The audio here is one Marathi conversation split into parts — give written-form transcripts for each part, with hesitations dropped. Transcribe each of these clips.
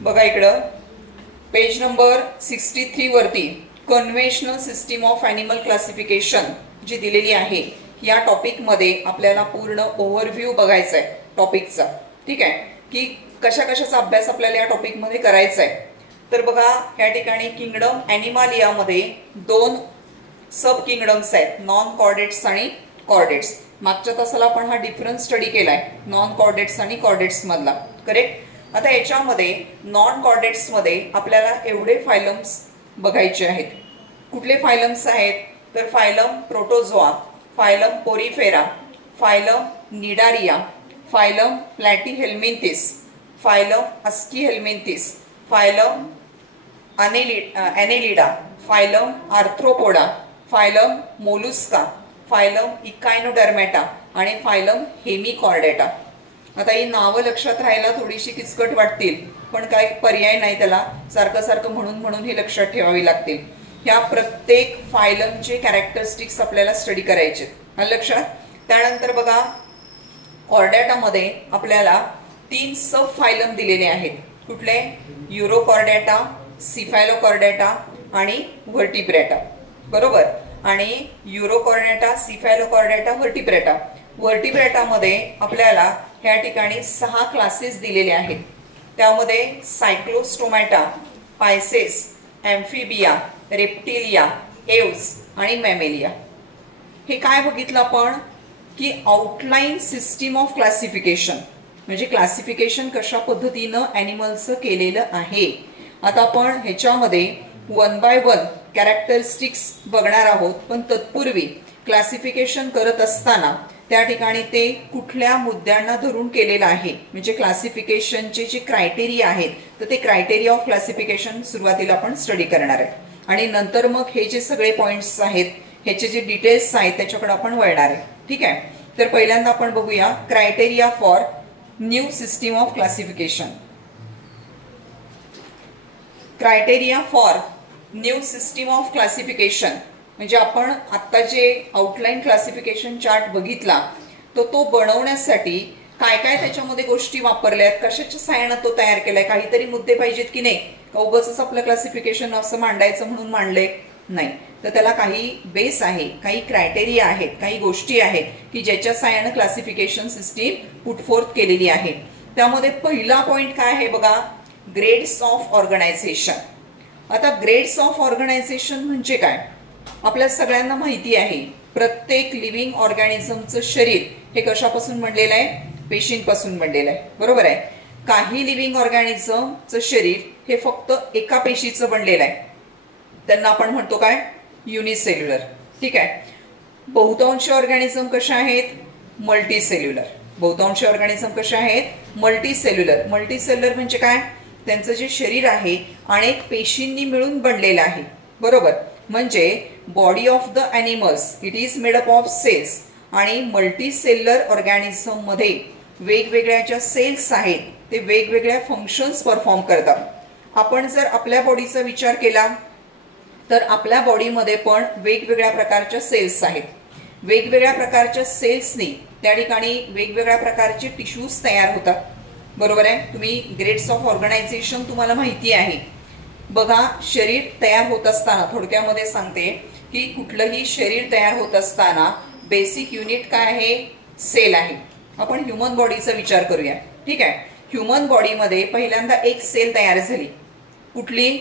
बघा इकडं पेज नंबर 63 वरती conventional system of animal classification जी दिलेली आहे या टॉपिक मध्ये आपल्याला पूर्ण ओव्हरव्ह्यू बघायचा आहे टॉपिकचा. ठीक आहे की कशा कशाचा अभ्यास आपल्याला या टॉपिक मध्ये करायचा आहे. तर बघा या ठिकाणी किंगडम ॲनिमालिया मध्ये दोन सब किंगडम्स आहेत, नॉन कॉर्डेट्स आणि कॉर्डेट्स. मागच्या तासाला आपण हा डिफरन्स स्टडी केलाय नॉन कॉर्डेट्स आणि कॉर्डेट्स मधला. करेक्ट. आता याच्यामध्ये नॉन कॉर्डेट्स मध्ये आपल्याला एवढे फायलम्स बघायचे आहेत. कुठले फायलम्स आहेत तर phylum protozoa, phylum porifera, phylum cnidaria, phylum platyhelminthes, phylum aschelminthes, phylum annelida, phylum arthropoda, phylum mollusca, phylum echinodermata आणि फायलम हेमिकॉर्डेटा. आता ही नावं लक्षात राहायला थोडीशी किचकट वाटतील, पण काही पर्याय नाही, त्याला सारखं सारखं म्हणून हे लक्षात ठेवावी लागतील. ह्या प्रत्येक फायलमचे कॅरेक्टरिस्टिक्स आपल्याला स्टडी करायचे लक्षात. त्यानंतर बघा कॉर्डेटामध्ये आपल्याला 3 सब फायलम दिलेले आहेत. कुठले? युरोकॉर्डेटा, सिफॅलोकॉर्डेटा आणि व्हर्टिब्रेटा. बरोबर. आणि युरोकॉर्डेटा, सिफॅलोकॉर्डेटा, व्हर्टिब्रेटा. व्हर्टिब्रेटामध्ये आपल्याला या ठिकाणी 6 क्लासेस दिलेले आहेत. त्यामध्ये सायक्लोस्टोमॅटा, पायसेस, ॲम्फिबिया, रेप्टिलिया, एव्स आणि मॅमेलिया. हे काय बघितलं आपण की आउटलाईन सिस्टीम ऑफ क्लासिफिकेशन, म्हणजे क्लासिफिकेशन कशा पद्धतीनं ॲनिमल्सचं केलेलं आहे. आता आपण ह्याच्यामध्ये 1 by 1 कॅरेक्टरिस्टिक्स बघणार आहोत, पण तत्पूर्वी क्लासिफिकेशन करत असताना त्या ठिकाणी ते कुठल्या मुद्द्यांना धरून केलेलं आहे, म्हणजे क्लासिफिकेशनचे जे क्रायटेरिया आहेत तर ते क्रायटेरिया ऑफ क्लासिफिकेशन सुरुवातीला आपण स्टडी करणार आहे आणि नंतर मग हे जे सगळे पॉइंट्स आहेत ह्याचे जे डिटेल्स आहेत त्याच्याकडे आपण वळणार आहे. ठीक आहे. तर पहिल्यांदा आपण बघूया criteria for new system of classification. Criteria for new system of classification म्हणजे आपण आता जे आउटलाईन क्लासिफिकेशन चार्ट बघितला तो बनवण्यासाठी काय काय त्याच्यामध्ये गोष्टी वापरल्यात, कशाच्या सहाय्याने तो तयार केलाय, काहीतरी मुद्दे पाहिजेत की नाही. उगाच आपलं क्लासिफिकेशन असं मांडायचं म्हणून मांडले नाही, तर त्याला काही बेस आहे, काही क्रायटेरिया आहेत, काही गोष्टी आहेत की ज्याच्या सहाय्याने क्लासिफिकेशन सिस्टीम पुटफोर्थ केलेली आहे. त्यामध्ये पहिला पॉइंट काय आहे बघा, ग्रेड्स ऑफ ऑर्गनायझेशन. आता ग्रेड्स ऑफ ऑर्गनायझेशन म्हणजे काय आपल्या सगळ्यांना माहिती आहे. प्रत्येक लिव्हिंग ऑर्गॅनिझमचं शरीर हे कशापासून बनलेलं आहे? पेशींपासून बनलेलं आहे. बरोबर आहे. काही लिव्हिंग ऑर्गॅनिझमचं शरीर हे फक्त एका पेशीचं बनलेलं आहे, त्यांना आपण म्हणतो काय? युनिसेल्युलर. ठीक आहे. बहुतांश ऑर्गॅनिझम कशा आहेत? मल्टीसेल्युलर. बहुतांश ऑर्गॅनिझम कशा आहेत? मल्टीसेल्युलर. मल्टीसेल्युलर म्हणजे काय? त्यांचं जे शरीर आहे अनेक पेशींनी मिळून बनलेलं आहे. बरोबर. म्हणजे body of the animals it is made up of cells. आणि मल्टीसेल्युलर ऑर्गॅनिझम मध्ये वेगवेगळ्या ज्या सेल्स आहेत ते वेगवेगळ्या फंक्शन्स परफॉर्म करतात. आपण जर आपल्या बॉडीचा विचार केला तर आपल्या बॉडीमध्ये पण वेगवेगळ्या प्रकारच्या सेल्स आहेत. वेगवेगळ्या प्रकारच्या सेल्सनी त्या ठिकाणी वेगवेगळ्या प्रकारचे टिश्यूज तयार होतात. बरोबर आहे. तुम्ही ग्रेड्स ऑफ ऑर्गनायझेशन तुम्हाला माहिती आहे. बघा शरीर तयार होत असताना थोडक्यामध्ये सांगते की कुठलंही शरीर तयार होत असताना बेसिक युनिट काय आहे? सेल आहे. आपण ह्युमन बॉडीचा विचार करूया. ठीक आहे. ह्युमन बॉडीमध्ये पहिल्यांदा एक सेल तयार झाली. कुठली?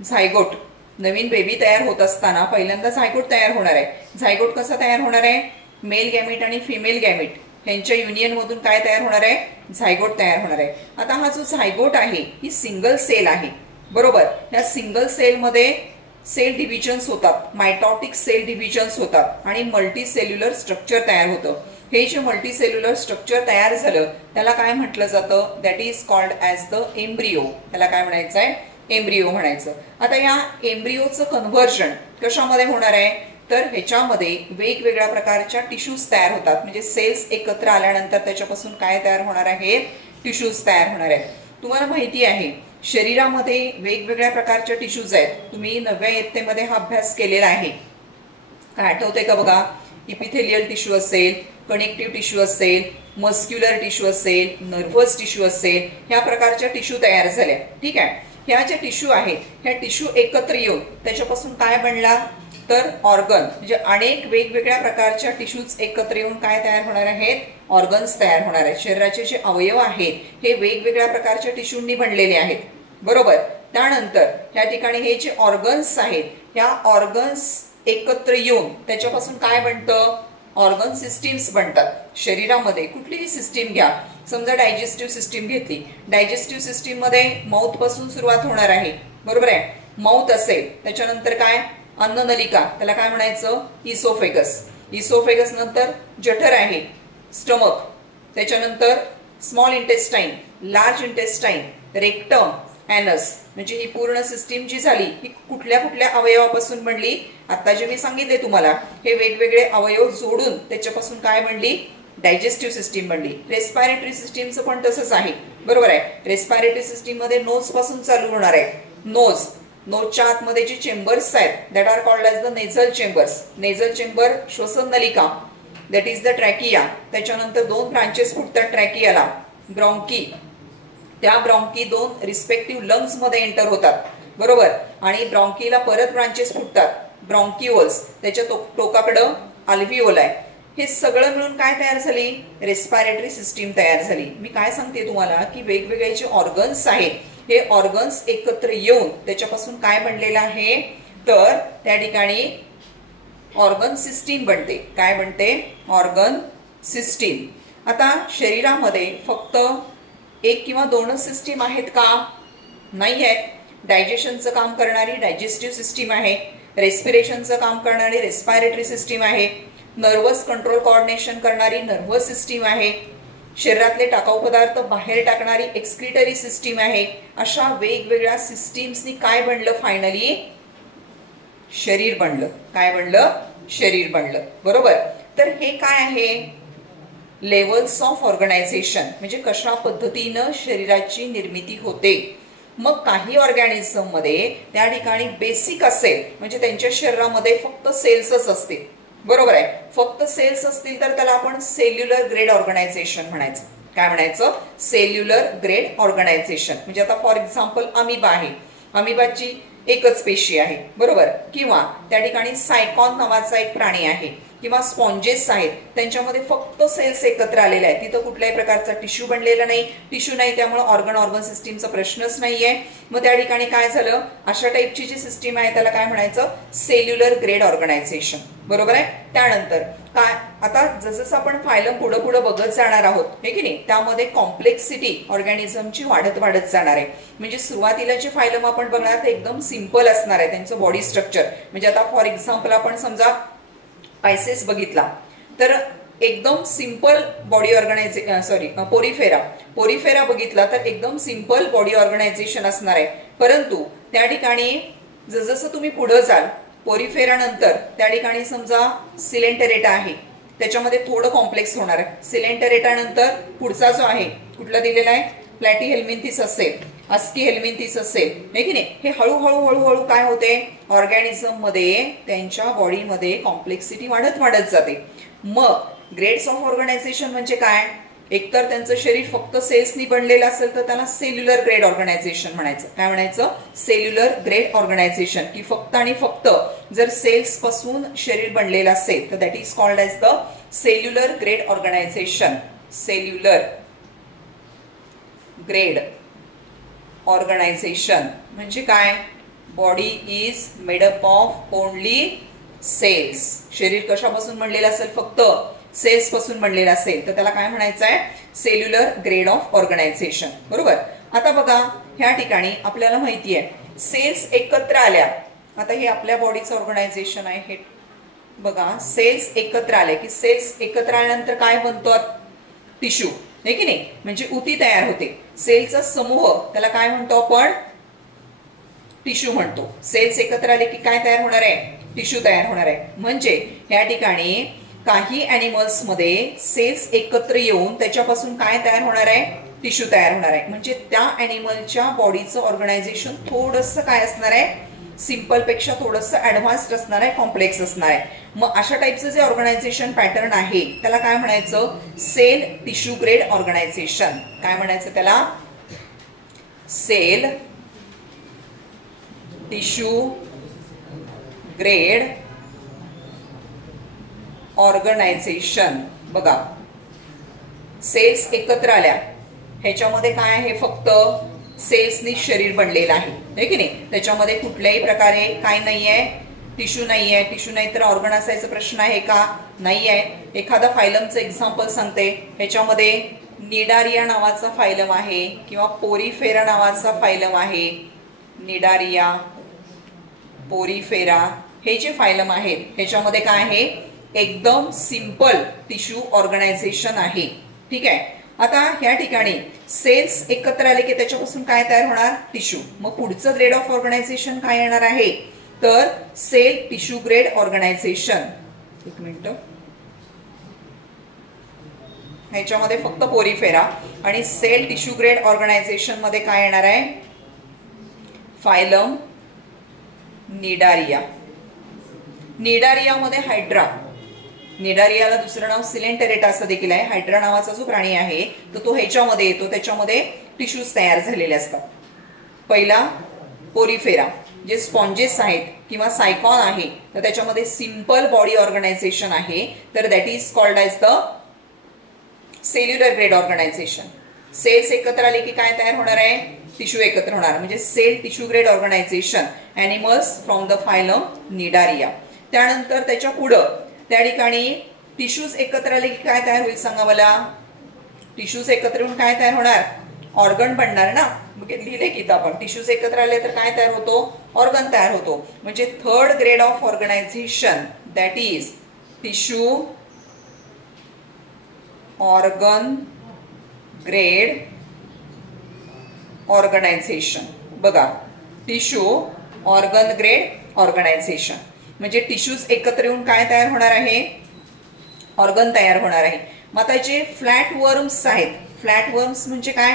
झायगोट. नवीन बेबी तयार होत असताना पहिल्यांदा झायगोट तयार होणार आहे. झायगोट कसा तयार होणार आहे? मेल गॅमेट आणि फिमेल गॅमेट ह्यांच्या युनियन मधून काय तयार होणार आहे? झायगोट तयार होणार आहे. आता हा जो झायगोट आहे ही सिंगल सेल आहे. बरोबर. या सिंगल सेलमध्ये सेल डिव्हिजन्स होतात, मायटॉटिक सेल डिव्हिजन्स होतात आणि मल्टीसेल्युलर स्ट्रक्चर तयार होतं. हे जे मल्टीसेल्युलर स्ट्रक्चर तयार झालं त्याला काय म्हटलं जातं? That is called as the embryo. त्याला काय म्हणायचं आहे? एम्ब्रिओ म्हणायचं. आता या एम्ब्रिओचं कन्व्हर्जन कशामध्ये होणार आहे? तर ह्याच्यामध्ये वेगवेगळ्या प्रकारच्या टिश्यूज तयार होतात. म्हणजे सेल्स एकत्र आल्यानंतर त्याच्यापासून काय तयार होणार आहे? टिश्यूज तयार होणार आहेत. तुम्हाला माहिती आहे शरीरामध्ये वेगवेगळ्या प्रकारच्या टिश्यूज आहेत. तुम्ही 9व्या इयत्तेमध्ये हा अभ्यास केलेला आहे. काय आठवतंय का बघा? इपिथेलियल टिश्यू असेल, कनेक्टिव्ह टिश्यू असेल, मस्क्युलर टिश्यू असेल, नर्व्हस टिश्यू असेल, ह्या प्रकारच्या टिश्यू तयार झाल्या. ठीक आहे. ह्या ज्या टिश्यू आहेत ह्या टिश्यू एकत्र येऊन त्याच्यापासून काय बनला तर ऑर्गन, म्हणजे अनेक वेगवेगळ्या प्रकारच्या टिश्यूज एकत्र येऊन काय तयार होणार आहेत, ऑर्गन्स तयार होणार आहेत. शरीराचे जे अवयव आहेत हे वेगवेगळ्या प्रकारच्या टिश्यूंनी बनलेले आहेत. बरोबर. त्यानंतर या ठिकाणी हे जे ऑर्गन्स आहेत ह्या ऑर्गन्स एकत्र येऊन त्याच्यापासून काय बनतं, ऑर्गन सिस्टीम्स बनतात. शरीरामध्ये कुठलीही सिस्टीम घ्या, समजा डायजेस्टिव्ह सिस्टीम घेतली, डायजेस्टिव्ह सिस्टीम मध्ये माउथ पासून सुरुवात होणार आहे. बरोबर आहे. माउथ असेल, त्याच्यानंतर काय अन्ननलिका, त्याला काय म्हणायचं इसोफेगस. इसोफेगस नंतर जठर आहे स्टमक, त्याच्यानंतर small intestine, large intestine, rectum, anus. म्हणजे ही पूर्ण सिस्टीम जी झाली ही कुठल्या कुठल्या अवयवापासून बनली, आता जे मी सांगितले तुम्हाला हे वेगवेगळे अवयव जोडून त्याच्यापासून काय बनली, डायजेस्टिव्ह सिस्टीम बनली. रेस्पायरेटरी सिस्टीमचं पण तसंच आहे. बरोबर आहे. रेस्पायरेटरी सिस्टीम मध्ये नोज पासून चालू होणार आहे. नोजच्या आतमध्ये जे चेंबर्स आहेत that are called as the nasal chambers. Nasal chamber श्वसन नलिका, दॅट इज द ट्रॅकिया. त्याच्यानंतर 2 ब्रांचेस फुटतात ट्रॅकियाला, ब्रॉन्की. त्या ब्रॉन्की 2 रिस्पेक्टिव्ह लंग्स मध्ये एंटर होतात. बरोबर. आणि ब्रॉन्कीला परत ब्रांचेस फुटतात, ब्रॉन्किओल्स. त्याच्या टोकाकडं अल्व्हिओल आहे. हे सगळं मिळून काय तयार झाली, रेस्पायरेटरी सिस्टीम तयार झाली. मी काय सांगते तुम्हाला की वेगवेगळे जे ऑर्गन्स आहेत हे ऑर्गन्स एकत्र येऊन त्याच्यापासून काय बनलेलं आहे तर त्या ठिकाणी ऑर्गन सिस्टीम बनते. काय बनते, ऑर्गन सिस्टीम. आता शरीरामध्ये फक्त 1 किंवा 2 सिस्टीम आहेत का, नाही आहेत. डायजेशनचं काम करणारी डायजेस्टिव्ह सिस्टीम आहे, रेस्पिरेशनचं काम करणारी रेस्पायरेटरी सिस्टीम आहे, नर्वस कंट्रोल कोऑर्डिनेशन करणारी नर्वस सिस्टीम आहे, शरीरातले टाकाऊ पदार्थ बाहेर टाकणारी एक्सक्रिटरी सिस्टीम आहे. अशा वेगवेगळ्या सिस्टीम्सनी काय बनलं, फायनली शरीर बनलं. काय बनलं, शरीर बनलं. बरोबर. तर हे काय आहे, लेवल्स ऑफ ऑर्गनायझेशन, म्हणजे कशा पद्धतीनं शरीराची निर्मिती होते. मग काही ऑर्गॅनिझम मध्ये त्या ठिकाणी बेसिक असेल, म्हणजे त्यांच्या शरीरामध्ये फक्त सेल्सच असतील. बरोबर आहे. फक्त सेल्स असतील तर त्याला आपण सेल्युलर ग्रेड ऑर्गनायझेशन म्हणायचं. काय म्हणायचं, सेल्युलर ग्रेड ऑर्गनायझेशन. म्हणजे आता फॉर एक्झाम्पल अमिबा आहे, अमिबाची एकच पेशी आहे. बरोबर. किंवा त्या ठिकाणी सायकॉन नावाचा एक प्राणी आहे, किंवा स्पॉन्जेस आहेत त्यांच्यामध्ये फक्त सेल्स एकत्र आलेले आहेत. तिथं कुठल्याही प्रकारचा टिश्यू बनलेला नाही, टिश्यू नाही, त्यामुळे ऑर्गन सिस्टीमचा प्रश्नच नाहीये. मग त्या ठिकाणी काय झालं, अशा टाईपची जी सिस्टीम आहे त्याला काय म्हणायचं, सेल्युलर ग्रेड ऑर्गनायझेशन. बरोबर आहे. त्यानंतर काय, आता जसं आपण फायलम पुढे पुढे बघत जाणार आहोत हे की नाही, त्यामध्ये कॉम्प्लेक्सिटी ऑर्गॅनिझमची वाढत वाढत जाणार आहे. म्हणजे सुरुवातीला जे फायलम आपण बघणार ते एकदम सिंपल असणार आहे त्यांचं बॉडी स्ट्रक्चर. म्हणजे आता फॉर एक्झाम्पल आपण समजा पायसेस बघितला तर एकदम सिंपल बॉडी पोरिफेरा बघितला तर एकदम सिंपल बॉडी ऑर्गनायझेशन असणार आहे. परंतु त्या ठिकाणी जसं तुम्ही पुढे जाल पोरिफेरा नंतर त्या ठिकाणी समजा सिलेंटरेटा आहे, त्याच्यामध्ये थोडं कॉम्प्लेक्स होणार आहे. सिलेंटरेटा नंतर पुढचा जो आहे कुठला दिलेला आहे, प्लॅटी हेल्मिन्थिस असेल, अस्की हेल्मिन्थिस असेल, हे की नाही. हे हळूहळू हळूहळू काय होते, ऑर्गॅनिझम मध्ये त्यांच्या बॉडीमध्ये कॉम्प्लेक्सिटी वाढत वाढत जाते. मग ग्रेड्स ऑफ ऑर्गनायझेशन म्हणजे काय, एकतर त्यांचं शरीर फक्त सेल्सनी बनलेलं असेल तर त्याला सेल्युलर ग्रेड ऑर्गनायझेशन म्हणायचं. काय म्हणायचं, सेल्युलर ग्रेड ऑर्गनायझेशन. की फक्त आणि फक्त जर सेल्स पासून शरीर बनलेलं असेल तर that is called as the cellular grade organization. Cellular grade organization म्हणजे काय, body is made up of only cells. शरीर कशापासून बनलेलं असेल, फक्त सेल्स पासून बनलेलं असेल तर त्याला काय म्हणायचं आहे, सेल्युलर ग्रेड ऑफ ऑर्गनायझेशन. बरोबर. आता बघा ह्या ठिकाणी आपल्याला माहिती आहे सेल्स एकत्र आल्या. आता हे आपल्या बॉडीचं ऑर्गनायझेशन आहे. हे बघा सेल्स एकत्र आले की सेल्स एकत्र आल्यानंतर काय बनतो, टिश्यू, हे की नाही. म्हणजे उती तयार होते. सेलचा समूह त्याला काय म्हणतो आपण, टिश्यू म्हणतो. सेल्स एकत्र आले की काय तयार होणार आहे, टिश्यू तयार होणार आहे. म्हणजे या ठिकाणी काही ॲनिमल्स मध्ये सेल्स एकत्र येऊन त्याच्यापासून काय तयार होणार आहे, टिश्यू तयार होणार आहे. म्हणजे त्या ॲनिमलच्या बॉडीचं ऑर्गनायझेशन थोडंसं काय असणार आहे, सिंपल पेक्षा थोडंसं ऍडव्हान्स्ड असणार आहे, कॉम्प्लेक्स असणार आहे. मग अशा टाईपचं जे ऑर्गनायझेशन पॅटर्न आहे त्याला काय म्हणायचं? Cell tissue grade organization. काय म्हणायचं त्याला? Cell tissue grade organization. बघा, सेल्स एकत्र आल्या, ह्याच्यामध्ये काय आहे? फक्त सेल्सनी शरीर बनलेलं आहे की नाही. त्याच्यामध्ये कुठल्याही प्रकारे काय नाहीये? टिश्यू नाहीये. टिश्यू नाही तर ऑर्गन असायचा प्रश्न आहे का? नाही आहे. एखादा फायलमचं एक्झाम्पल सांगते. ह्याच्यामध्ये निडारिया नावाचा फायलम आहे किंवा पोरीफेरा नावाचा फायलम आहे. निडारिया, पोरीफेरा हे जे फायलम आहेत ह्याच्यामध्ये काय आहे? एकदम सिंपल टिश्यू ऑर्गनायझेशन आहे. ठीक आहे. आता ह्या ठिकाणी सेल्स एकत्र आले की त्याच्यापासून काय तयार होणार? टिश्यू. मग पुढचं ग्रेड ऑफ ऑर्गनायझेशन काय येणार आहे? तर सेल टिश्यू ग्रेड ऑर्गनायझेशन. एक मिनिट, ह्याच्यामध्ये फक्त पोरीफेरा आणि सेल टिश्यू ग्रेड ऑर्गनायझेशन मध्ये काय येणार आहे? Phylum cnidaria. निडारियामध्ये हायड्रा, निडारियाला दुसरं नाव सिलेंटेरेटा असं देखील आहे. हायड्रा नावाचा जो प्राणी आहे तर तो ह्याच्यामध्ये येतो, त्याच्यामध्ये टिश्यूज तयार झालेले असतात. पहिला पोरीफेरा, जे स्पॉन्जेस आहेत किंवा सायकॉन आहे तर त्याच्यामध्ये सिंपल बॉडी ऑर्गनायझेशन आहे, तर that is called as the cellular grade organization. Cells एकत्र आले की काय तयार होणार आहे? टिश्यू एकत्र होणार, म्हणजे cell tissue grade organization. Animals from the phylum Cnidaria. त्यानंतर त्याच्या पुढं त्या ठिकाणी टिश्यूज एकत्र आले की काय तयार होईल सांगा मला? टिश्यूज एकत्र येऊन काय तयार होणार? ऑर्गन बनणार ना. लिहिले की आपण टिश्यूज एकत्र आले तर काय तयार होतो? ऑर्गन तयार होतो. म्हणजे third grade of organization that is tissue organ grade organization. बघा, टिश्यू ऑर्गन ग्रेड ऑर्गनायझेशन म्हणजे टिश्यूज एकत्र येऊन काय तयार होणार आहे? ऑर्गन तयार होणार आहे. मग आता जे फ्लॅट वर्म्स आहेत, फ्लॅट वर्म्स म्हणजे काय?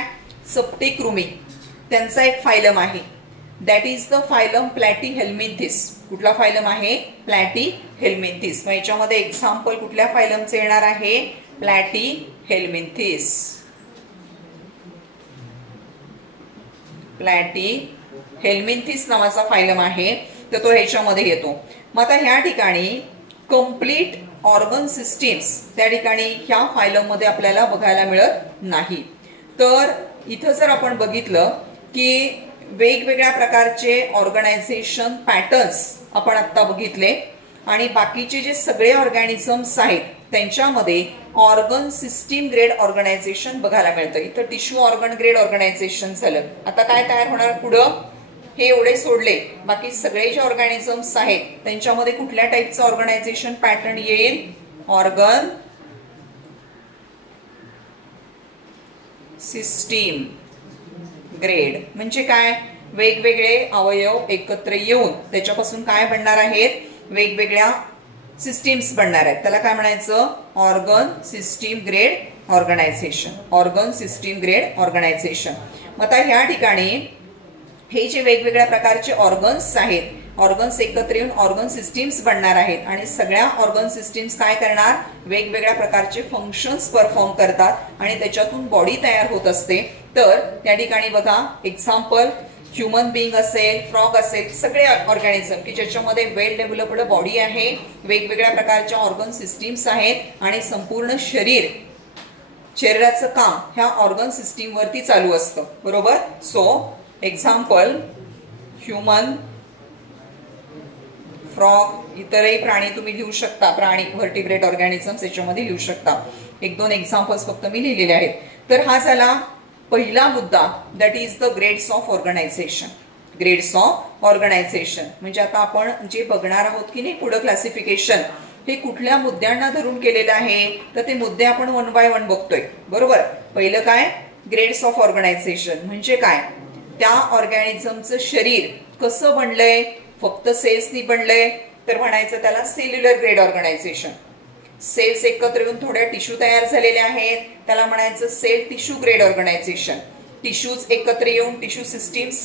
सप्टेक्रुमी, त्यांचा एक फायलम आहे दॅट इज द फायलम प्लॅटीहेल्मिंथिस. कुठला फायलम आहे? प्लॅटीहेल्मिंथिस. मग याच्यामध्ये एक्झाम्पल कुठल्या फायलमचे येणार आहे? प्लॅटीहेल्मिंथिस. प्लॅटीहेल्मिंथिस नावाचा फायलम आहे तर तो ह्याच्यामध्ये येतो. मग आता ह्या ठिकाणी कंप्लीट ऑर्गन सिस्टीम्स त्या ठिकाणी ह्या फायलम मध्ये आपल्याला बघायला मिळत नाही. तर इथं जर आपण बघितलं की वेगवेगळ्या प्रकारचे ऑर्गनायझेशन पॅटर्न्स आपण आता बघितले आणि बाकीचे जे सगळे ऑर्गॅनिझम्स आहेत त्यांच्यामध्ये ऑर्गन सिस्टीम ग्रेड ऑर्गनायझेशन बघायला मिळतं. इथं टिश्यू ऑर्गन ग्रेड ऑर्गनायझेशन झालं. आता काय तयार होणार पुढं? हे एवढे सोडले बाकी सगळे जे ऑर्गॅनिझम्स आहेत त्यांच्यामध्ये कुठल्या टाईपचं ऑर्गनायझेशन पॅटर्न येईल? Organ system grade. म्हणजे काय? वेगवेगळे अवयव एकत्र येऊन त्याच्यापासून काय बनणार आहेत? वेगवेगळ्या सिस्टीम्स बनणार आहेत. त्याला काय म्हणायचं? Organ system grade organization. Organ system grade organization. मग आता ह्या ठिकाणी हे जे वेगवेगळ्या प्रकारचे ऑर्गन्स आहेत, ऑर्गन्स एकत्र येऊन ऑर्गन सिस्टीम्स बनणार आहेत आणि सगळ्या ऑर्गन सिस्टीम्स काय करणार? वेगवेगळ्या प्रकारचे फंक्शन्स परफॉर्म करतात आणि त्याच्यातून बॉडी तयार होत असते. तर त्या ठिकाणी बघा एक्झाम्पल ह्युमन बिंग असेल, फ्रॉग असेल, सगळे ऑर्गॅनिझम की ज्याच्यामध्ये वेल डेव्हलप्ड बॉडी आहे, वेगवेगळ्या प्रकारच्या ऑर्गन सिस्टीम्स आहेत आणि संपूर्ण शरीराचं काम ह्या ऑर्गन सिस्टीम वरती चालू असतं. बरोबर. सो एक्झाम्पल ह्युमन, फ्रॉग, इतरही प्राणी तुम्ही लिहू शकता. प्राणी व्हर्टिब्रेट ऑर्गॅनिझम्स याच्यामध्ये लिहू शकता. एक दोन एक्झाम्पल्स फक्त मी लिहिलेले आहेत. तर हा झाला पहिला मुद्दा that is the grades of organization. Grades of organization म्हणजे आता आपण जे बघणार आहोत की नाही पुढे क्लासिफिकेशन हे कुठल्या मुद्द्यांना धरून केलेलं आहे तर ते मुद्दे आपण वन बाय वन बघतोय. बरोबर. पहिलं काय? ग्रेड्स ऑफ ऑर्गनायझेशन म्हणजे काय? त्या ऑर्गॅनिझमचं शरीर कसं बनलंय? फक्त सेल्सनी बनलंय तर म्हणायचं त्याला सेल्युलर ग्रेड ऑर्गनायझेशन. सेल्स एकत्र येऊन थोड्या टिश्यू तयार झालेल्या आहेत त्याला म्हणायचं cell tissue grade organization. Tissues एकत्र येऊन टिश्यू सिस्टीम्स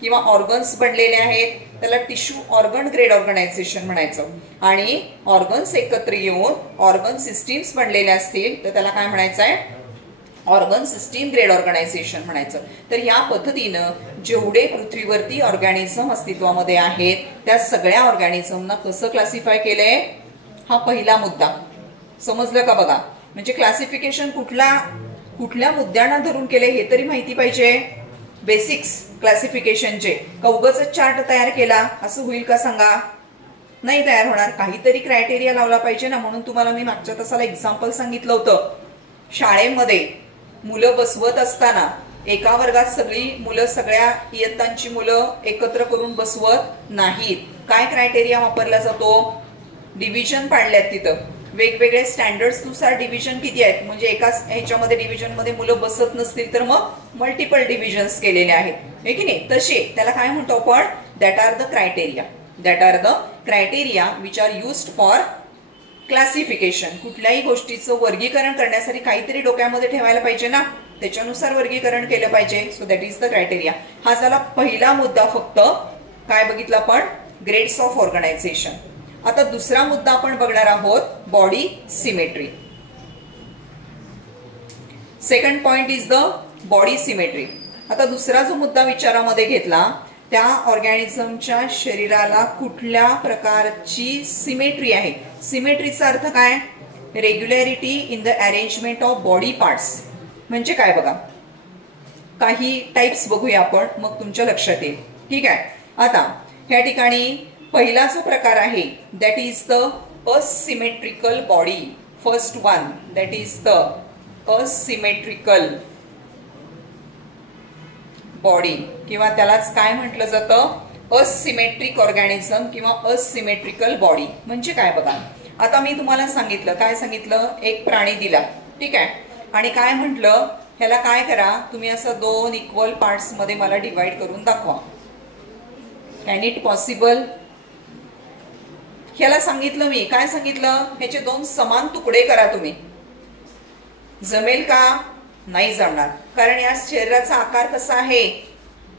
किंवा ऑर्गन्स बनलेले आहेत त्याला टिश्यू ऑर्गन ग्रेड ऑर्गनायझेशन म्हणायचं. आणि ऑर्गन्स एकत्र येऊन ऑर्गन सिस्टीम्स बनलेल्या असतील तर त्याला काय म्हणायचं आहे, ऑर्गन सिस्टीम ग्रेड ऑर्गनायझेशन म्हणायचं. तर या पद्धतीनं जेवढे पृथ्वीवरती ऑर्गॅनिझम अस्तित्वामध्ये आहेत त्या सगळ्या ऑर्गॅनिझमना कसं क्लासिफाय केलंय, हा पहिला मुद्दा. समजलं का बघा. म्हणजे क्लासिफिकेशन कुठल्या मुद्द्यांना धरून केले हे तरी माहिती पाहिजे. बेसिक्स क्लासिफिकेशनचे. का उगाच चार्ट तयार केला असं होईल का सांगा, नाही तयार होणार. काहीतरी क्रायटेरिया लावला पाहिजे ना. म्हणून तुम्हाला मी मागच्या तासाला एक्झाम्पल सांगितलं होतं. शाळेमध्ये मुलं बसवत असताना एका वर्गात सगळी मुलं सगळ्या इयत्तांची मुलं एकत्र करून बसवत नाहीत. काय क्रायटेरिया वापरला जातो, डिव्हिजन पाडल्यात तिथं. वेगवेगळे स्टँडर्ड्स नुसार डिव्हिजन किती आहेत. म्हणजे एकाच ह्याच्यामध्ये डिव्हिजन मध्ये मुलं बसत नसतील तर मग मल्टिपल डिव्हिजन्स केलेले आहेत, हे की नाही. तसे त्याला काय म्हणतो आपण, that are the criteria. That are the criteria which are used for classification. कुठल्याही गोष्टीचं वर्गीकरण करण्यासाठी काहीतरी डोक्यामध्ये ठेवायला पाहिजे ना, त्याच्यानुसार वर्गीकरण केलं पाहिजे. So that is the criteria. हा झाला पहिला मुद्दा. फक्त काय बघितलं आपण, ग्रेड्स ऑफ ऑर्गनायझेशन. आता दुसरा मुद्दा आपण बघणार आहोत, body symmetry. Second point is the body symmetry. आता दुसरा जो मुद्दा विचारामध्ये घेतला, त्या ऑर्गॅनिझमच्या शरीराला कुठल्या प्रकारची सिमेट्री आहे. सिमेट्रीचा अर्थ काय, regularity in the arrangement of body parts. म्हणजे काय बघा, काही टाइप्स बघूया आपण, मग तुमच्या लक्षात येईल. ठीक आहे. आता ह्या ठिकाणी पहिला जो प्रकार आहे that is the asymmetrical body. First one that is the asymmetrical body, किंवा त्यालाच काय म्हटलं जातं, असिमेट्रिक ऑर्गॅनिझम किंवा असिमेट्रिकल बॉडी. म्हणजे काय बघा, आता मी तुम्हाला सांगितलं, काय सांगितलं, एक प्राणी दिला, ठीक आहे, आणि काय म्हटलं, ह्याला काय करा तुम्ही, असं 2 इक्वल पार्ट्स मध्ये मला डिवाइड करून दाखवा. Can it possible. ह्याला सांगितलं मी, काय सांगितलं, ह्याचे 2 समान तुकडे करा तुम्ही. जमेल का, नाही जमणार. कारण या शरीराचा आकार कसा आहे,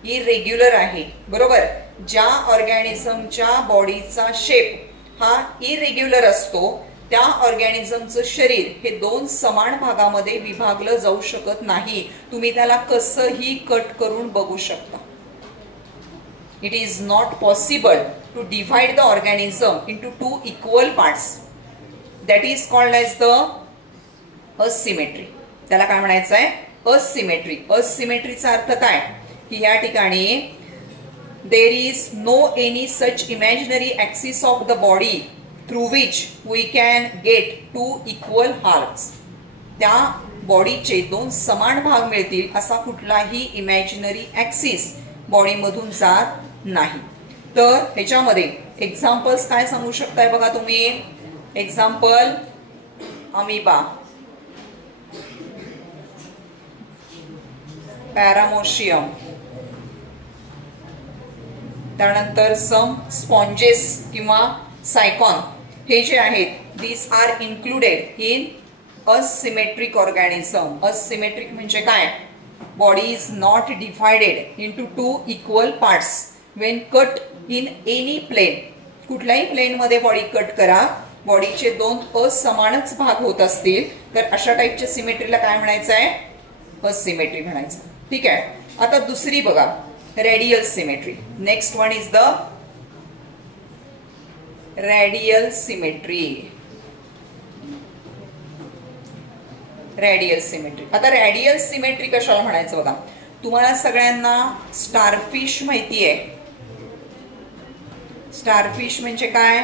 इरेग्युलर आहे. बरोबर. ज्या ऑर्गॅनिझमच्या बॉडीचा शेप हा इरेग्युलर असतो त्या ऑर्गॅनिझमचं शरीर हे 2 समान भागामध्ये विभागलं जाऊ शकत नाही. तुम्ही त्याला कसंही कट करून बघू शकता. It is not possible to divide the organism into 2 equal parts. That is called as the asymmetry. त्याला काय म्हणायचं आहे, असिमेट्री. असिमेट्रीचा अर्थ काय, की या ठिकाणी there is no any such imaginary axis of the body through which we can get 2 equal hearts. त्या बॉडीचे 2 समान भाग मिळतील असा कुठलाही इमॅजिनरी ऍक्सिस बॉडीमधून जात नाही. तर ह्याच्यामध्ये एक्झाम्पल्स काय सांगू शकताय बघा तुम्ही. एक्झाम्पल, अमिबा, पॅरामोशियम, त्यानंतर सम स्पॉन्जेस किंवा सायकॉन, हे जे आहेत these are included in asymmetric organism. Asymmetric म्हणजे काय, body is not divided into 2 equal parts when cut in any plane. कुठल्याही प्लेन मध्ये बॉडी कट करा, बॉडीचे 2 असमानच भाग होत असतील तर अशा टाइपच्या सिमेट्रीला काय म्हणायचं आहे, असिमेट्री म्हणायचं. ठीक आहे. आता दुसरी बघा, radial symmetry. Next one is the radial symmetry. Radial symmetry. आता रेडियल सिमेट्री कशाला म्हणायचं बघा. तुम्हाला सगळ्यांना स्टारफिश माहिती आहे. स्टारफिश म्हणजे काय,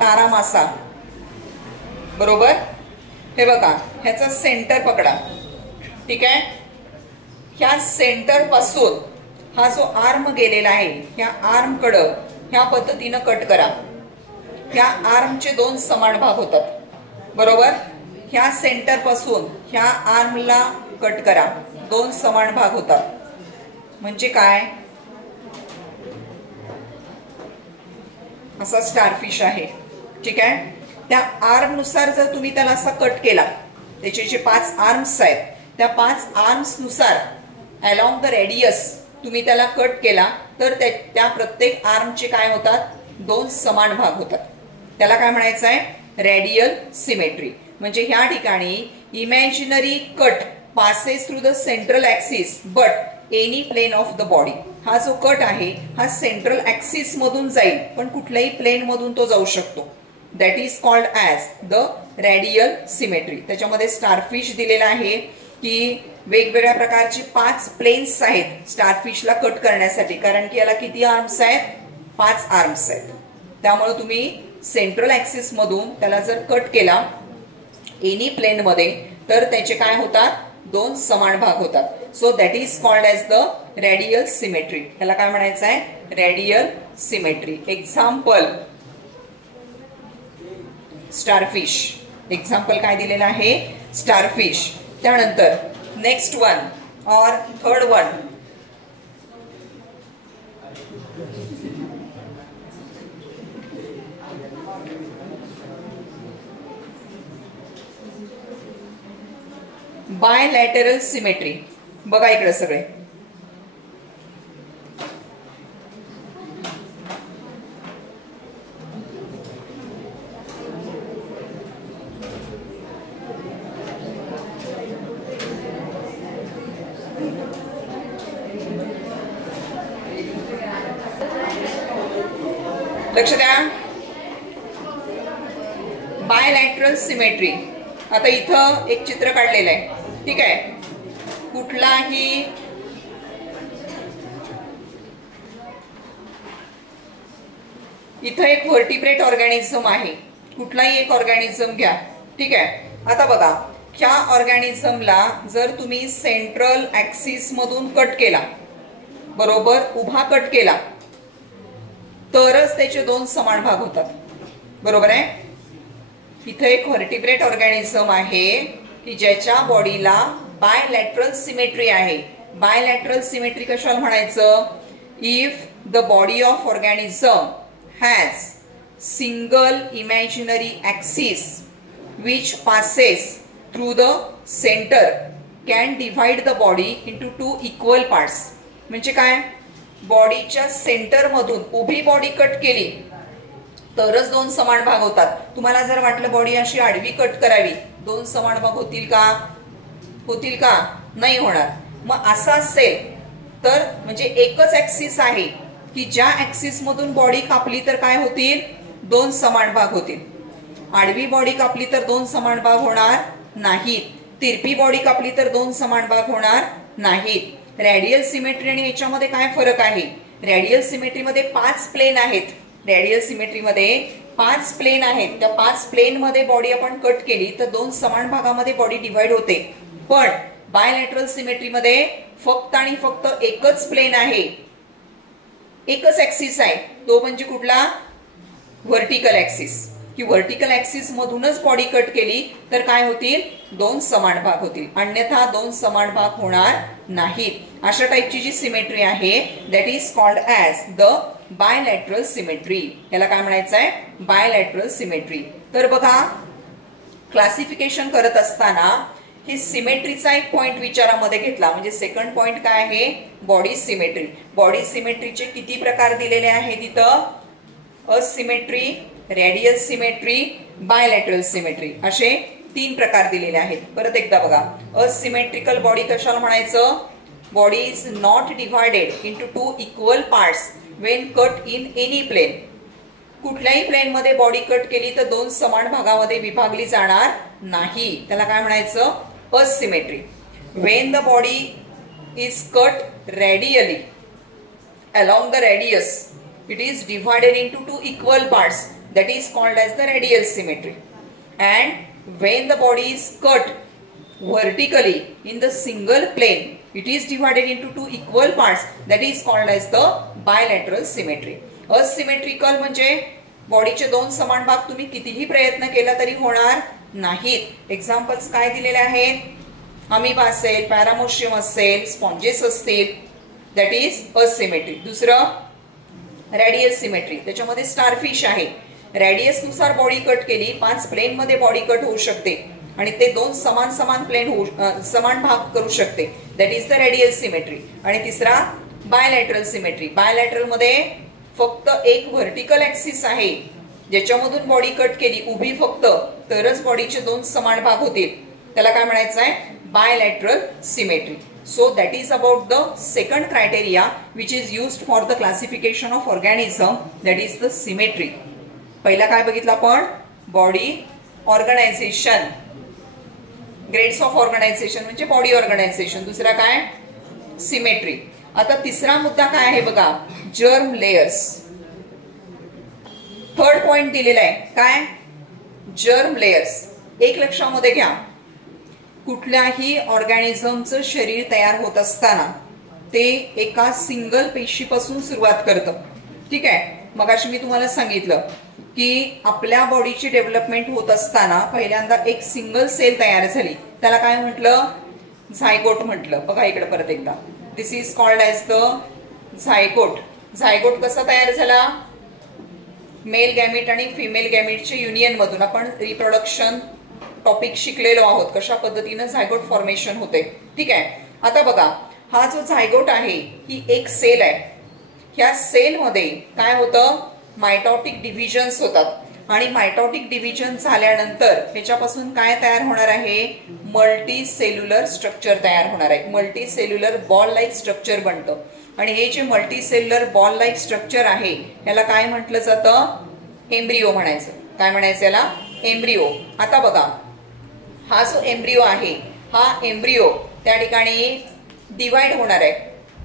तारा मासा. बरोबर. हे बघा, ह्याचा सेंटर पकडा. ठीक आहे. ह्या सेंटर पासून हा जो आर्म गेलेला आहे ह्या आर्म कडं ह्या पद्धतीनं कट करा. ह्या आर्मचे 2 समान भाग होतात. बरोबर. ह्या सेंटर पासून ह्या आर्मला कट करा, 2 समान भाग होतात. म्हणजे काय, असा स्टारफिश आहे. ठीक आहे. त्या आर्म नुसार जर तुम्ही त्याला असा कट केला, त्याचे जे 5 आर्म्स आहेत त्या 5 आर्म्स नुसार अलॉंग द रेडियस तुम्ही त्याला कट केला तर त्या प्रत्येक आर्मचे काय होतात, दोन समान भाग होतात. त्याला काय म्हणायचं आहे, रेडियल सिमेट्री. म्हणजे ह्या ठिकाणी imaginary cut passes through the central axis but any plane of the body. हा जो कट आहे हा सेंट्रल ऍक्सिस मधून जाईल पण कुठल्याही प्लेन मधून तो जाऊ शकतो. That is called as the radial symmetry. त्याच्यामध्ये स्टारफिश दिलेला आहे की वेगवेगळ्या प्रकारचे 5 प्लेन्स आहेत स्टारफिशला कट करण्यासाठी, कारण की याला किती आर्म्स आहेत, 5 आर्म्स आहेत. त्यामुळे तुम्ही सेंट्रल ऍक्सिस मधून त्याला जर कट केला एनी प्लेन मध्ये तर त्याचे काय होतात, दोन समान भाग होतात. So that is called as the radial symmetry. त्याला काय म्हणायचं आहे, radial symmetry. Example starfish. Example काय दिलेलं आहे, स्टारफिश. त्यानंतर नेक्स्ट वन और थर्ड वन, बायलॅटरल सिमेट्री. बघा इकडे सगळे लक्ष द्या. Bilateral symmetry. आता इथं एक चित्र काढलेलं आहे, ठीक आहे. कुठलाही इथं एक व्हर्टिब्रेट ऑर्गॅनिझम आहे, कुठलाही एक ऑर्गॅनिझम घ्या, ठीक आहे. आता बघा ह्या ऑर्गॅनिझमला जर तुम्ही सेंट्रल ऍक्सिस मधून कट केला, बरोबर उभा कट केला, तरच त्याचे दोन समान भाग होतात, बरोबर आहे. इथं एक व्हर्टिब्रेट ऑर्गॅनिझम आहे की ज्याच्या बॉडीला बायलॅटरल सिमेट्री आहे. बायलॅटरल सिमेट्री कशाला म्हणायचं, if the body of organism has single imaginary axis which passes through the centre can divide the body into 2 equal parts. म्हणजे काय, बॉडीच्या सेंटर मधून उभी बॉडी कट केली तरच दोन समान भाग होतात. तुम्हाला जर वाटलं बॉडी अशी आडवी कट करावी, दोन समान भाग होतील का, होतील का, नाही होणार. मग असं असेल तर म्हणजे एकच ऍक्सिस आहे की ज्या ऍक्सिस मधून बॉडी कापली तर काय होतील, दोन समान भाग होतील. आडवी बॉडी कापली तर दोन समान भाग होणार नाहीत, तिरपी बॉडी कापली तर दोन समान भाग होणार नाहीत. रेडियल सिमेट्री आणि याच्यामध्ये काय फरक आहे, रेडियल सिमेट्रीमध्ये 5 प्लेन आहेत. रेडियल सिमेट्रीमध्ये 5 प्लेन आहेत. त्या 5 प्लेन मध्ये बॉडी आपण कट केली तर दोन समान भागामध्ये बॉडी डिव्हाइड होते. पण बायलॅटरल सिमेट्रीमध्ये फक्त आणि फक्त एकच प्लेन आहे, एकच ऍक्सिस आहे, तो म्हणजे कुठला, व्हर्टिकल ऍक्सिस. की व्हर्टिकल ऍक्सिस मधूनच बॉडी कट केली तर काय होतील, दोन समान भाग होतील, अन्यथा दोन समान भाग होणार नाहीत. अशा टाइपची जी सिमेट्री आहे that is called as the bilateral symmetry. याला काय म्हणायचं आहे, बायलॅटरल सिमेट्री. तर बघा क्लासिफिकेशन करत असताना हे सिमेट्रीचा एक पॉइंट विचारामध्ये घेतला. म्हणजे सेकंड पॉइंट काय आहे, बॉडी सिमेट्री. बॉडी सिमेट्रीचे किती प्रकार दिलेले आहेत इथं, asymmetry, radial symmetry, bilateral symmetry, असे 3 प्रकार दिलेले आहेत. परत एकदा बघा, असिमेट्रिकल बॉडी कशाला म्हणायचं, body is not divided into 2 equal parts when cut in any plane. कुठल्याही प्लेन मध्ये बॉडी कट केली तर दोन समान भागामध्ये विभागली जाणार नाही, त्याला काय म्हणायचं, asymmetry. Wien the body is cut radially along the radius, it is divided into 2 equal parts, that is called as the radial symmetry. And when the body is cut vertically in the single plane, it is divided into 2 equal parts, that is called as the bilateral symmetry. Asymmetrical म्हणजे बॉडीचे दोन समान भाग तुम्ही कितीही प्रयत्न केला तरी होणार नाहीत. एक्झाम्पल्स काय दिलेले आहेत, अमीबा असेल, पॅरामोशियम असेल, स्पॉन्जेस असतील, दॅट इज असिमेट्री. दुसरं रेडियल सिमेट्री, त्याच्यामध्ये स्टारफिश आहे. रेडियस नुसार बॉडी कट केली, 5 प्लेन मध्ये बॉडी कट होऊ शकते, आणि ते दोन समान समान प्लेन समान भाग करू शकते, that is the radial symmetry. आणि तिसरा बायलॅटरल सिमेट्री. बायलॅटरल मध्ये फक्त एक व्हर्टिकल ऍक्सिस आहे ज्याच्यामधून बॉडी कट केली उभी फक्त, तरच बॉडीचे दोन समान भाग होतील, त्याला काय म्हणायचं आहे, bilateral symmetry. So that is about the second criteria which is used for the classification of organism, that is the symmetry. पहिला काय बघितलं आपण, body organization, grades of organization म्हणजे बॉडी ऑर्गनायझेशन. दुसरा काय, सिमेट्री. आता तिसरा मुद्दा काय आहे बघा, जर्म लेयर्स. थर्ड पॉइंट दिलेला आहे काय, जर्म लेयर्स. एक लक्षामध्ये घ्या, कुठल्याही ऑर्गॅनिझमचं शरीर तयार होत असताना ते एका सिंगल पेशीपासून सुरुवात करतं. ठीक आहे, मगाशी मी तुम्हाला सांगितलं की आपल्या बॉडीची डेव्हलपमेंट होत असताना पहिल्यांदा एक सिंगल सेल तयार झाली, त्याला काय म्हटलं, झायगोट म्हटलं. बघा इकडे परत एकदा, this is called as the zygote. Zygote कसा तयार झाला, मेल गॅमिट आणि फिमेल गॅमिटच्या युनियन मधून. आपण रिप्रोडक्शन टॉपिक शिकलेलो आहोत, कशा पद्धतीनं झायगोट फॉर्मेशन होते. ठीक आहे, आता बघा, हा जो झायगोट आहे ही एक सेल आहे. ह्या सेलमध्ये काय होतं, मायटॉटिक डिव्हिजन्स होतात आणि मायटॉटिक डिव्हिजन झाल्यानंतर ह्याच्यापासून काय तयार होणार आहे, मल्टी सेल्युलर स्ट्रक्चर तयार होणार आहे. Multi cellular ball like structure बनतं आणि हे जे multi cellular ball like structure आहे याला काय म्हटलं जातं, एम्ब्रिओ म्हणायचं. काय म्हणायचं याला, एम्ब्रिओ. आता बघा, हा जो एम्ब्रिओ आहे, हा एम्ब्रिओ त्या ठिकाणी डिवाइड होणार आहे.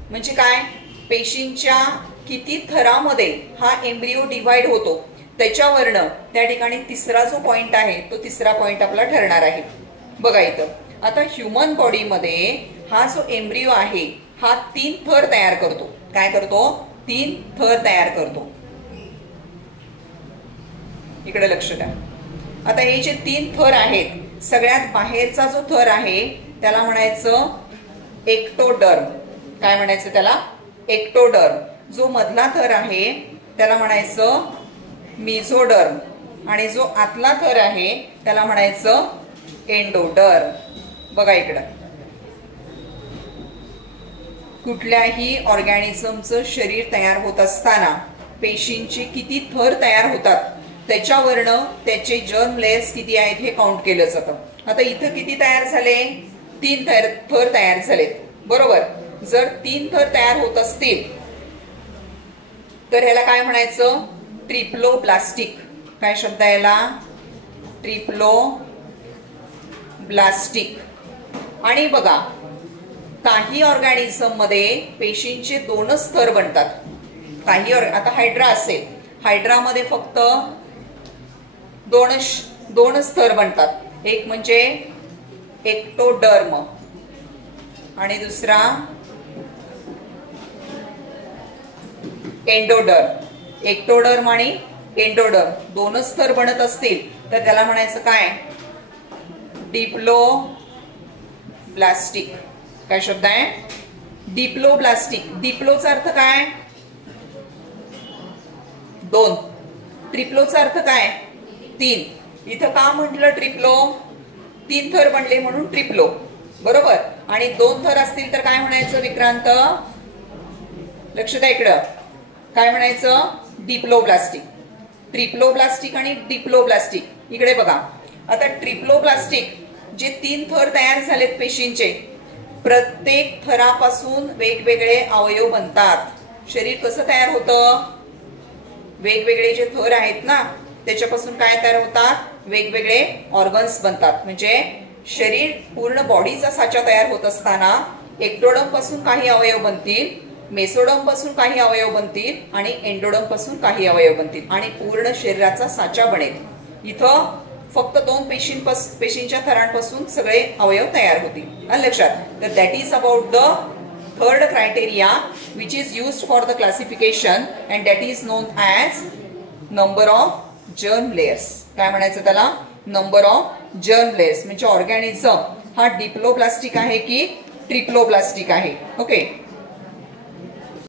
म्हणजे काय, पेशींच्या किती थरामध्ये हा एम्ब्रिओ डिवाइड होतो त्याच्यावरनं त्या ठिकाणी तिसरा जो पॉइंट आहे तो तिसरा पॉइंट आपला ठरणार आहे. बघा इथं, आता ह्युमन बॉडीमध्ये हा जो एम्ब्रिओ आहे हा 3 थर तयार करतो. काय करतो, 3 थर तयार करतो. इकडे लक्ष द्या. आता हे जे 3 थर आहेत, सगळ्यात बाहेरचा जो थर आहे त्याला म्हणायचं एक्टोडर्म. काय म्हणायचं त्याला, एक्टोडर्म. जो मधला थर आहे त्याला म्हणायचं मिझोडर्म आणि जो आतला थर आहे त्याला म्हणायचं एंडोडर्म. बघा इकडं, कुठल्याही ऑर्गॅनिझमचं शरीर तयार होत असताना पेशींचे किती थर तयार होतात त्याच्यावरनं त्याचे जर्म लेयर्स किती आहेत हे काउंट केलं जातं. आता इथं किती तयार झाले, 3 थर तयार झालेत, बरोबर. जर 3 थर तयार होत असतील तर ह्याला काय म्हणायचं, ट्रिप्लोब्लास्टिक. काय शब्द आहे याला, ट्रिप्लोब्लास्टिक. आणि बघा, काही ऑर्गॅनिझम मध्ये पेशींचे 2च थर बनतात. काही आता हायड्रा असेल, हायड्रामध्ये फक्त 2च थर बनतात. एक म्हणजे एक्टोडर्म आणि दुसरा एंडोडर्म. एक्टोडर्म आणि एंडोडर्म 2च थर बनत असतील तर त्याला म्हणायचं काय, डिप्लोब्लास्टिक. काय शब्द आहे, डिप्लोब्लास्टिक. डिप्लोचा अर्थ काय, 2. ट्रिप्लोचा अर्थ काय, 3. इथं का म्हटलं ट्रिप्लो, 3 थर बनले म्हणून ट्रिप्लो, बरोबर. आणि 2 थर असतील तर काय म्हणायचं विक्रांत, लक्ष द्या इकडं, काय म्हणायचं, डिप्लोब्लास्टिक. ट्रिप्लोब्लास्टिक आणि डिप्लोब्लास्टिक. इकडे बघा, आता ट्रिप्लोब्लास्टिक जे 3 थर तयार झालेत पेशींचे, प्रत्येक थरापासून वेगवेगळे अवयव बनतात. शरीर कसं तयार होतं, वेगवेगळे जे थर आहेत ना त्याच्यापासून काय तयार होतात, वेगवेगळे ऑर्गन्स बनतात. म्हणजे शरीर पूर्ण बॉडीचा साचा तयार होत असताना एक्टोडर्म पासून काही अवयव बनतील, मेसोडर्म पासून काही अवयव बनतील आणि एंडोडर्म पासून काही अवयव बनतील आणि पूर्ण शरीराचा साचा बनेल. इथं फक्त 2 पेशींच्या थरांपासून सगळे अवयव तयार होतील. लक्षात. तर that is about the third criteria which is used for the classification and that is non as number of germ layers. काय म्हणायचं त्याला, नंबर ऑफ जर्म लेयर्स. म्हणजे ऑर्गॅनिझम हा डिप्लोब्लास्टिक आहे की ट्रिप्लोब्लास्टिक आहे. ओके.